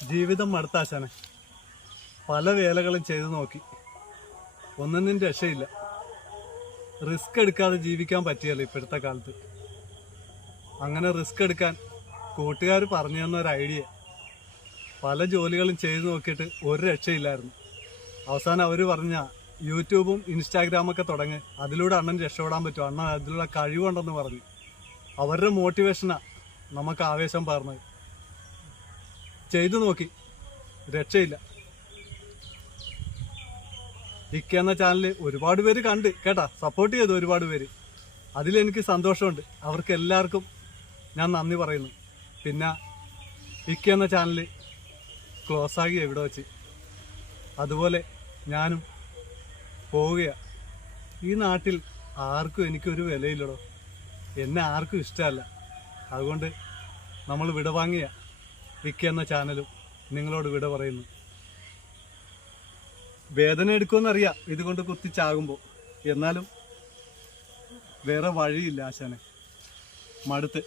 ജീവിതം മടുത്താശാനെ. പല വേലകളും ചെയ്തു നോക്കി, ഒന്നും രക്ഷയില്ല. റിസ്ക് എടുക്കാതെ ജീവിക്കാൻ പറ്റിയല്ലോ ഇപ്പോഴത്തെ കാലത്ത്. അങ്ങനെ റിസ്ക് എടുക്കാൻ കൂട്ടുകാർ പറഞ്ഞു തന്ന ഒരു ഐഡിയ. പല ജോലികളും ചെയ്തു നോക്കിയിട്ട് ഒരു രക്ഷയില്ലായിരുന്നു. അവസാനം അവർ പറഞ്ഞ യൂട്യൂബും ഇൻസ്റ്റാഗ്രാമൊക്കെ തുടങ്ങി, അതിലൂടെ അണ്ണൻ രക്ഷപ്പെടാൻ പറ്റും, അണ്ണൻ അതിലുള്ള കഴിവുണ്ടെന്ന് പറഞ്ഞു. അവരുടെ മോട്ടിവേഷനാണ് നമുക്ക് ആവേശം പറഞ്ഞത്. ചെയ്തു നോക്കി, രക്ഷയില്ല. ഇക്ക എന്ന ചാനല് ഒരുപാട് പേര് കണ്ട് കേട്ടാ, സപ്പോർട്ട് ചെയ്തു ഒരുപാട് പേര്. അതിലെനിക്ക് സന്തോഷമുണ്ട്. അവർക്ക് എല്ലാവർക്കും ഞാൻ നന്ദി പറയുന്നു. പിന്നെ ഇക്ക എന്ന ചാനല് ക്ലോസ് ആക്കി എവിടെ വെച്ച്, അതുപോലെ ഞാനും പോവുകയാണ്. ഈ നാട്ടിൽ ആർക്കും എനിക്കൊരു വിലയില്ലടോ, എന്നെ ആർക്കും ഇഷ്ടമല്ല. അതുകൊണ്ട് നമ്മൾ വിടവാങ്ങിയ ഇക്ക എന്ന ചാനലും നിങ്ങളോട് വിട പറയുന്നു. വേദന എടുക്കുമെന്നറിയാം ഇതുകൊണ്ട് കുത്തിച്ചാകുമ്പോൾ, എന്നാലും വേറെ വഴിയില്ല ആശാനെ. മടുത്ത്.